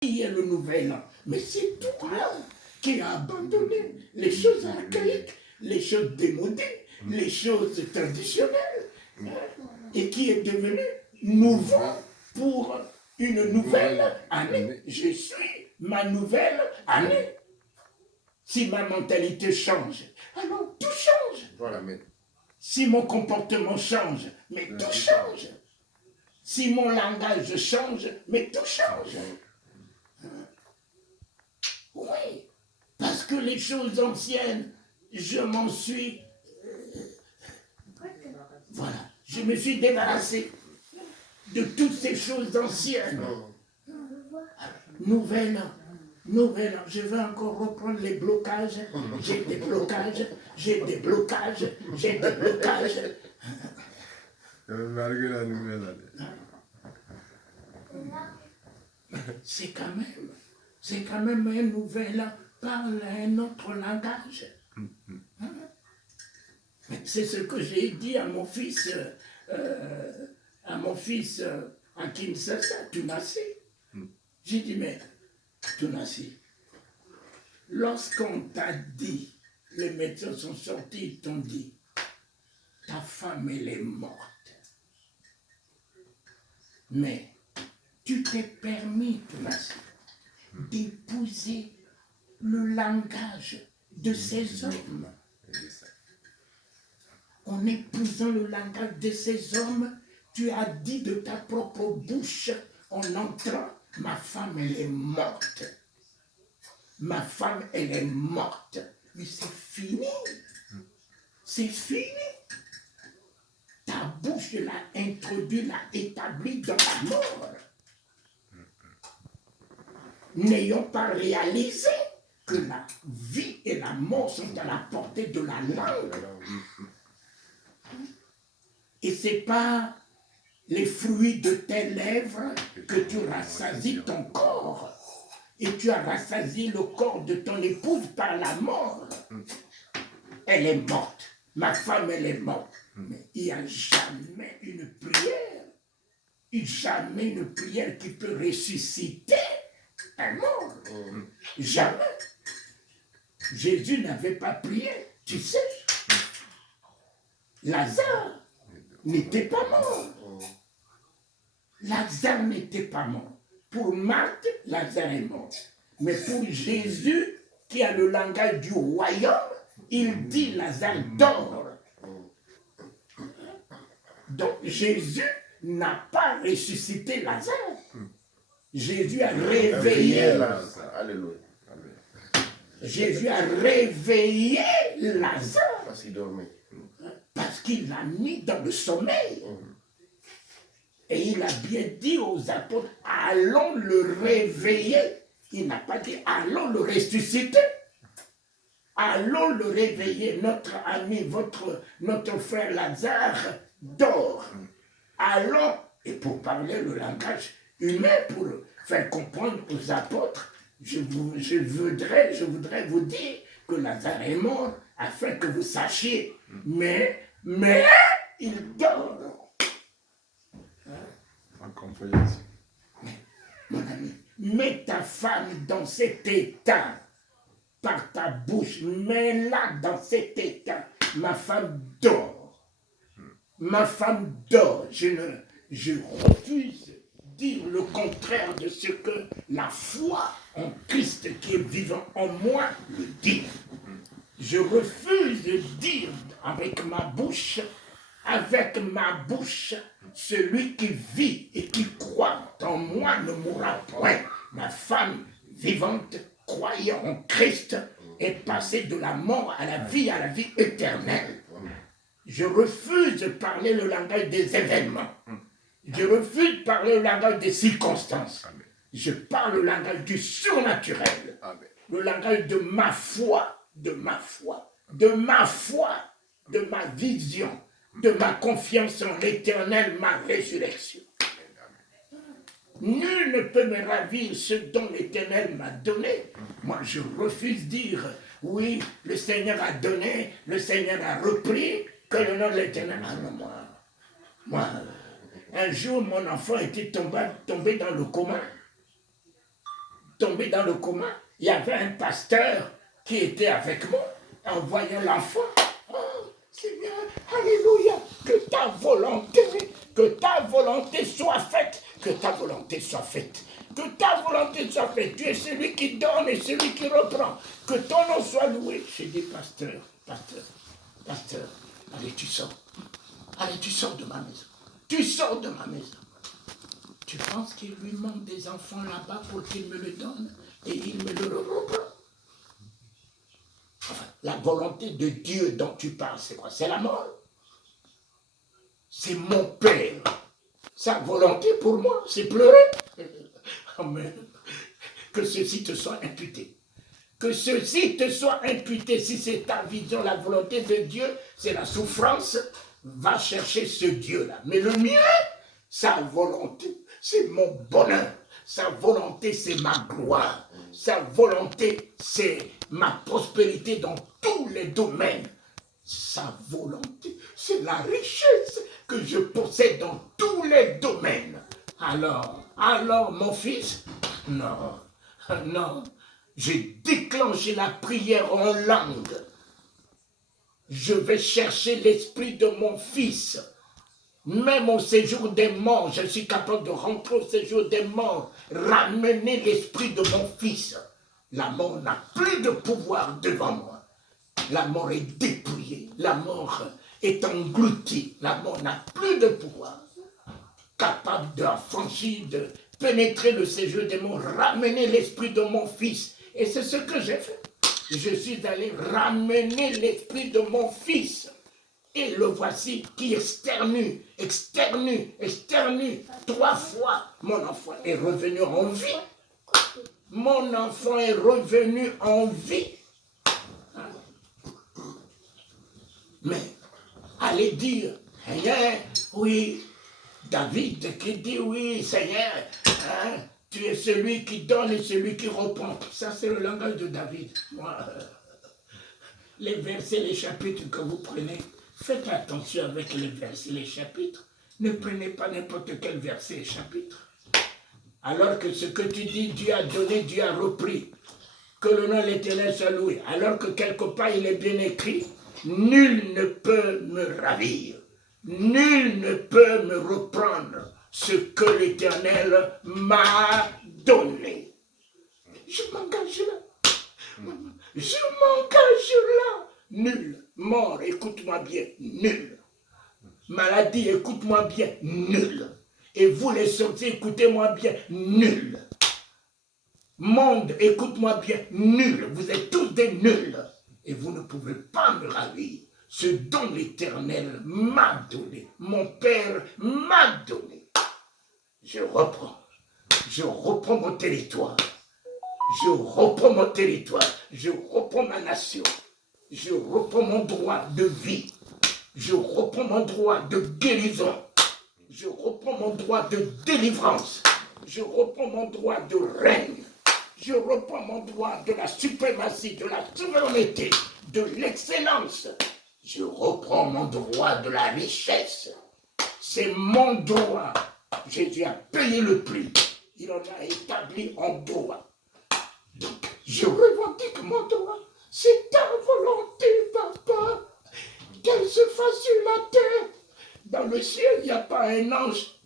qui est le nouvel an. Mais c'est toi qui as abandonné les choses archaïques, les choses démodées, les choses traditionnelles, et qui est devenu nouveau pour une nouvelle année. Je suis ma nouvelle année. Si ma mentalité change, alors tout change. Voilà, mais... Si mon comportement change, mais tout change. Si mon langage change, mais tout change. Oui, parce que les choses anciennes, je m'en suis... Voilà, je me suis débarrassé de toutes ces choses anciennes. Nouvelle an. Je vais encore reprendre les blocages. J'ai des blocages. Malgré la nouvelle année. C'est quand même un nouvel an. Parle un autre langage. C'est ce que j'ai dit à mon fils, à Kinshasa, Tunasi. J'ai dit, mais Tunasi, lorsqu'on t'a dit, les médecins sont sortis, ils t'ont dit, ta femme, elle est morte. Mais tu t'es permis, Tunasi, d'épouser le langage de ces hommes. En épousant le langage de ces hommes, tu as dit de ta propre bouche, en entrant, ma femme, elle est morte. Ma femme, elle est morte. Mais c'est fini. C'est fini. Ta bouche l'a introduit, l'a établi dans la mort. N'ayons pas réalisé que la vie et la mort sont à la portée de la langue. Et ce n'est pas les fruits de tes lèvres que tu rassasies ton corps. Et tu as rassasié le corps de ton épouse par la mort. Elle est morte. Ma femme, elle est morte. Mais il n'y a jamais une prière. Jamais une prière qui peut ressusciter un mort. Jamais. Jésus n'avait pas prié. Tu sais. Lazare n'était pas mort. Lazare n'était pas mort. Pour Marthe, Lazare est mort. Mais pour Jésus, qui a le langage du royaume, il dit Lazare dort. Donc Jésus n'a pas ressuscité Lazare. Jésus a réveillé Lazare. Alléluia. Jésus a réveillé Lazare. Parce qu'il dormait. Parce qu'il l'a mis dans le sommeil. Et il a bien dit aux apôtres, allons le réveiller. Il n'a pas dit, allons le ressusciter. Allons le réveiller. Notre ami, notre frère Lazare dort. Allons, et pour parler le langage humain, pour faire comprendre aux apôtres, je voudrais vous dire que Lazare est mort afin que vous sachiez. Mais il dort. Mon ami, mets ta femme dans cet état par ta bouche, mets-la dans cet état. Ma femme dort. Ma femme dort. Je refuse de dire le contraire de ce que la foi en Christ qui est vivant en moi le dit. Je refuse de dire avec ma bouche, celui qui vit et qui croit en moi ne mourra point. Ma femme vivante, croyant en Christ, est passée de la mort à la vie éternelle. Je refuse de parler le langage des événements. Je refuse de parler le langage des circonstances. Je parle le langage du surnaturel. Le langage de ma foi, de ma vision, de ma confiance en l'éternel, ma résurrection. Nul ne peut me ravir ce dont l'éternel m'a donné. Moi, je refuse de dire, oui, le Seigneur a donné, le Seigneur a repris, que le nom de l'éternel. Ah non, moi, un jour, mon enfant était tombé dans le coma. tombé dans le coma. Il y avait un pasteur qui était avec moi en voyant l'enfant. Oh, Seigneur, alléluia, que ta volonté soit faite, que ta volonté soit faite. Que ta volonté soit faite. Tu es celui qui donne et celui qui reprend. Que ton nom soit loué. J'ai dit, pasteur, allez, tu sors. Allez, tu sors de ma maison. Tu sors de ma maison. Tu penses qu'il lui manque des enfants là-bas pour qu'il me le donne et il me le reprend? Enfin, la volonté de Dieu dont tu parles, c'est quoi? C'est la mort. C'est mon Père. Sa volonté pour moi, c'est pleurer. Amen. Que ceci te soit imputé. Que ceci te soit imputé. Si c'est ta vision, la volonté de Dieu, c'est la souffrance, va chercher ce Dieu-là. Mais le mien, sa volonté, c'est mon bonheur. Sa volonté, c'est ma gloire. Sa volonté, c'est ma prospérité dans tous les domaines. Sa volonté, c'est la richesse que je possède dans tous les domaines. Alors, mon fils, non, j'ai déclenché la prière en langue. Je vais chercher l'esprit de mon fils. Même au séjour des morts, je suis capable de rentrer au séjour des morts, ramener l'esprit de mon fils. La mort n'a plus de pouvoir devant moi. La mort est dépouillée, la mort est engloutie, la mort n'a plus de pouvoir. Capable d'affranchir, de pénétrer le séjour des morts, ramener l'esprit de mon fils. Et c'est ce que j'ai fait. Je suis allé ramener l'esprit de mon fils. Et le voici qui externue 3 fois. Mon enfant est revenu en vie. Mon enfant est revenu en vie. Mais, allez dire, Seigneur, oui, David qui dit, oui, Seigneur, hein, tu es celui qui donne et celui qui reprend. Ça, c'est le langage de David. Moi, les versets, les chapitres que vous prenez, faites attention avec les versets, les chapitres. Ne prenez pas n'importe quel verset et chapitre. Alors que ce que tu dis, Dieu a donné, Dieu a repris. Que le nom de l'Éternel soit loué. Alors que quelque part, il est bien écrit, nul ne peut me ravir. Nul ne peut me reprendre ce que l'Éternel m'a donné. Je m'engage là. Je m'engage là. Nul. Mort, écoute-moi bien. Nul. Maladie, écoute-moi bien. Nul. Et vous les sorciers, écoutez-moi bien. Nul. Monde, écoute-moi bien. Nul. Vous êtes tous des nuls. Et vous ne pouvez pas me ravir. Ce dont l'Éternel m'a donné, mon Père m'a donné. Je reprends mon territoire, je reprends mon territoire, je reprends ma nation, je reprends mon droit de vie, je reprends mon droit de guérison, je reprends mon droit de délivrance, je reprends mon droit de règne, je reprends mon droit de la suprématie, de la souveraineté, de l'excellence. Je reprends mon droit de la richesse. C'est mon droit. Jésus a payé le prix. Il en a établi un droit. Donc, je revendique mon droit. C'est ta volonté, papa. Qu'elle se fasse sur la terre. Dans le ciel, il n'y a pas un ange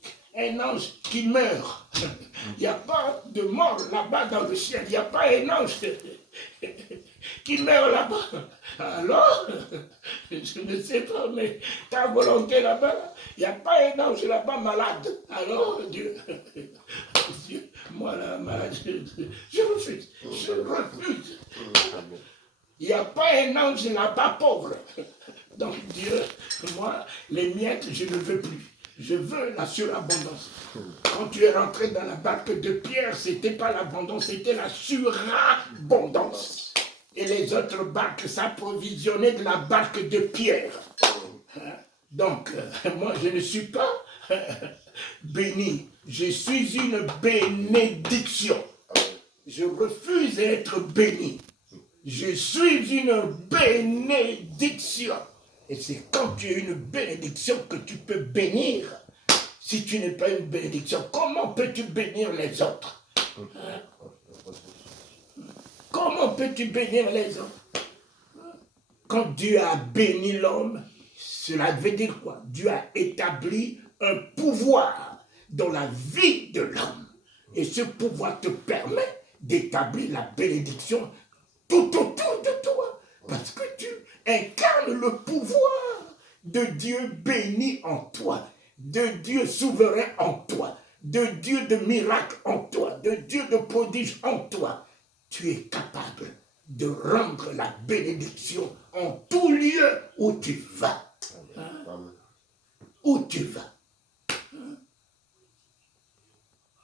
qui meurt. Il n'y a pas de mort là-bas dans le ciel. Il n'y a pas un ange qui meurt là-bas. Alors, je ne sais pas, mais ta volonté là-bas, il n'y a pas un ange là-bas malade. Alors, Dieu, moi là, malade, je refuse. Je refuse. Il n'y a pas un ange là-bas pauvre. Donc, Dieu, moi, les miettes, je ne veux plus. Je veux la surabondance. Quand tu es rentré dans la barque de Pierre, ce n'était pas l'abondance, c'était la surabondance. Et les autres barques s'approvisionnaient de la barque de Pierre. Donc, moi, je ne suis pas béni. Je suis une bénédiction. Je refuse d'être béni. Je suis une bénédiction. Et c'est quand tu es une bénédiction que tu peux bénir. Si tu n'es pas une bénédiction, comment peux-tu bénir les autres? peux-tu bénir les hommes? Quand Dieu a béni l'homme, cela veut dire quoi? Dieu a établi un pouvoir dans la vie de l'homme. Et ce pouvoir te permet d'établir la bénédiction tout autour de toi. Parce que tu incarnes le pouvoir de Dieu béni en toi, de Dieu souverain en toi, de Dieu de miracle en toi, de Dieu de prodige en toi. Tu es capable de rendre la bénédiction en tout lieu où tu vas. Où tu vas.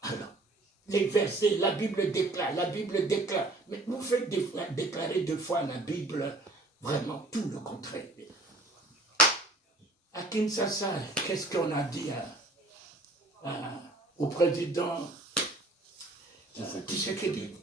Alors, les versets, la Bible déclare. Mais vous faites déclarer deux fois la Bible vraiment tout le contraire. À Kinshasa, qu'est-ce qu'on a dit au président Tshisekedi?